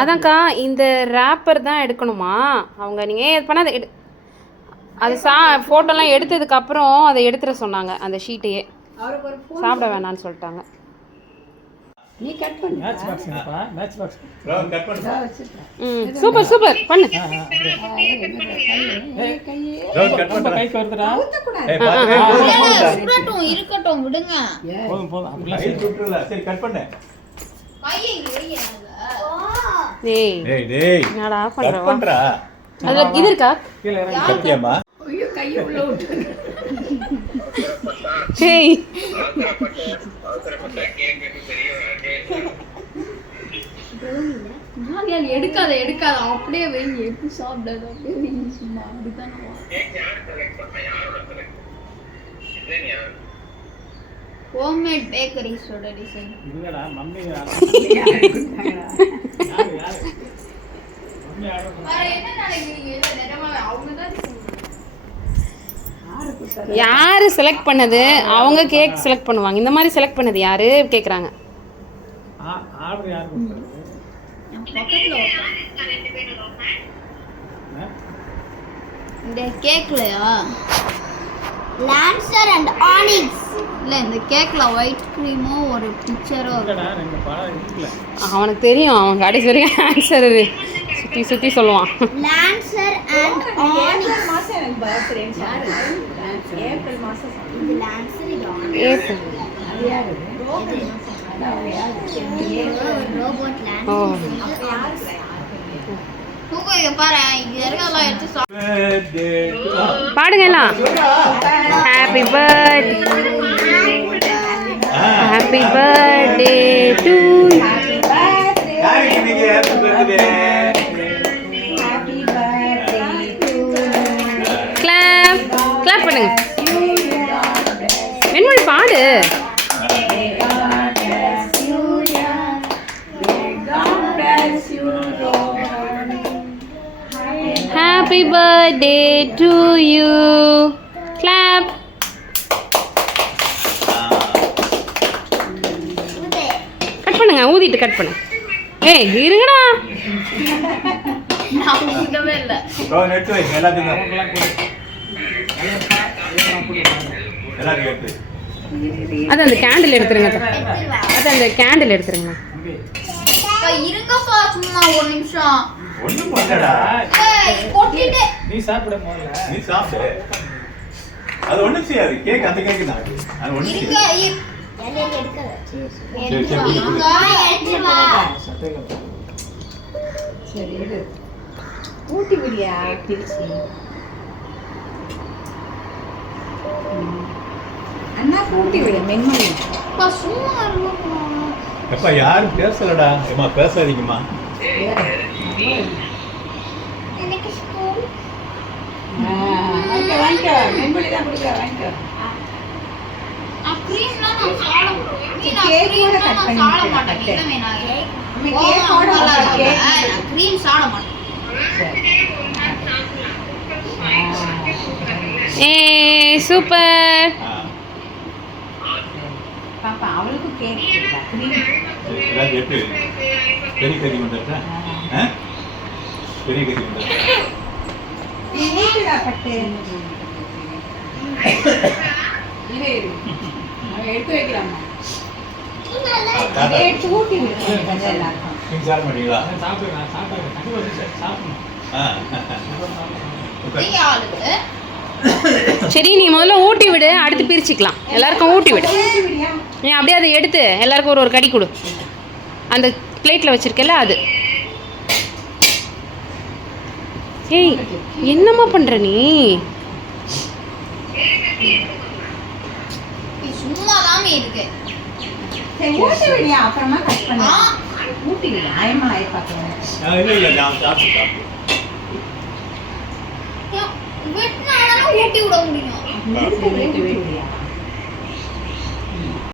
அதான்க்கா இந்த ரேப்பர் தான் எடுக்கணுமா அவங்க நீங்கள் இது பண்ண அது ஃபோட்டோலாம் எடுத்ததுக்கப்புறம் அதை எடுத்துட சொன்னாங்க அந்த ஷீட்டையே சாப்பிட வேணான்னு சொல்லிட்டாங்க. நீ கட் பண்ணு. மேட்ச் பாக்ஸ் என்னப்பா? Match box. கட் பண்ணு. சூப்பர் சூப்பர் பண்ணு. கட் பண்ணு. கை கவர்றடா. ஏய் பாத்து. சுடட்டும் இருக்கட்டும் விடுங்க. போதும் போதும். அப்படியே கை சுட்டுறல. சரி கட் பண்ணு. கையை வையங்க. டேய் என்னடா கட் பண்றா. அதுல இது இருக்கா? கீழ இறங்கு. சத்தியமா? ஐயோ கையை உள்ள விட்டு. ஏய் எடுக்காத அப்படியே வைங்க. எப்படி சாப்பிடாது அப்படியே வைங்க. சும்மா அப்படிதான் ஹோம்மேட் பேக்கரிஸோட டிசைன். இல்லடா மம்மி யாரு என்ன நினைக்கிறீங்க? இல்ல நிஜமாவே அவங்க தான் யாரு செலக்ட் பண்ணது? அவங்க கேக் செலக்ட் பண்ணுவாங்க. இந்த மாதிரி செலக்ட் பண்ணது யாரு கேக்குறாங்க. ஆர்டர் யார் கொடுத்தது? பக்கத்துல இந்த கேக்லயா லான்சர் அண்ட் ஆனிக்ஸ் இல்ல இந்த கேக்ல ஒயிட் கிரீமோ ஒரு பிக்சரோ இல்லடா ரெண்டு பழம் இருக்குல. அவனுக்கு தெரியும். அவன் கடைசி வரைக்கும் ஆன்சர் சுத்தி சுத்தி சொல்லுவான். லான்சர் அண்ட் ஆனிக்ஸ் மாசம் எனக்கு பர்த்டே சாரு. ஏப்ரல் மாசம். இது லான்சர் இது ஏப்ரல். அது யாரு? அதான் யாரு? ரோபோட் ஓ லான்சர். தூக்கு பாரு இங்க இருக்கல எடுத்து பாடுங்க எல்லாம். Happy birthday happy birthday to you. யாருக்கு இன்னைக்கு happy birthday? Happy birthday to clap clap பண்ணுங்க. வெண்மொழி பாடு. Happy birthday to you. Clap. Cut பண்ணுங்க. ஊதிட்டு கட் பண்ணு. ஏய் இருங்கடா. நான் ஊதவே இல்ல. நெட் வை எல்லாத்தையும் அவங்கலாம் கொடு. எல்லாத்தையும் எடுத்து. அது அந்த கேண்டில் எடுத்துருங்க. அது அந்த கேண்டில் எடுத்துருங்க. இருங்கப்பா சும்மா ஒரு நிமிஷம். ஒண்ணும் பண்ணடா. கொட்டிட்டு நீ சாப்பிட முதல்ல. நீ சாப்பிடு. அது ஒண்ணும் செய்யாது. கேக் அந்த கேக் தான். அது ஒண்ணும் இருங்க செய்யாது. எல்லாம் எடுக்கல. சரி சரி. எடுத்து வா. சரி எடு. ஊட்டி விடியா பிரிச்சி. அண்ணா ஊட்டி விடு மென்மணி. பா சும்மா இருங்கப்பா. எப்பா யாரும் பேசலடா. ஏமா பேசாதீங்கம்மா. எனக்கு ஸ்கூல் வாங்கிக்க மென்மணி தான் கொடுக்க வாங்கிக்க. க்ரீம்லாம் நான் சாப்பிட மாட்டேன். கேக் கூட கட் பண்ணி சாப்பிட மாட்டேன். இல்ல வேணாம். நம்ம கேக்கோட கேக் நான் க்ரீம் சாப்பிட மாட்டேன். ஏய் சூப்பர். பாப்பா அவளுக்கு கேக் கொடுத்தா க்ரீம். எல்லாரும் எடுத்து. பெரிய கறி வந்துட்டா? பெரிய கறி வந்துட்டா? நீ ஊட்டிடா பட்டு. இரு நான் எடுத்து வைக்கலாமா? எடுத்து ஊட்டி விடு கொஞ்சம் எல்லாருக்கும். நீங்க சாப்பிட மாட்டீங்களா? சாப்பிடு நான் சாப்பிடுறேன். கண்டிப்பா சாப்பிடணும். நீங்க ஆளுக்கு சரி நீ முதல்ல ஊட்டி விடு. அடுத்து பிரிச்சுக்கலாம். எல்லாருக்கும் ஊட்டி விடு. நீ அப்படியே அதை எடுத்து எல்லாருக்கும் ஒரு ஒரு கடி கொடு. அந்த பிளேட்டில் வச்சிருக்கல அது. ஏய் என்னம்மா பண்ற நீ? சும்மா தான் இருக்கு. சரி ஊட்டி விடியா அப்புறமா கட் பண்ணு. ஊட்டி விடு ஆயமா ஆயி பார்க்கலாம். இல்ல நான் சாப்பிட்டு. வெட்டினாலும் ஊட்டி விட முடியும். ஊட்டி விடியா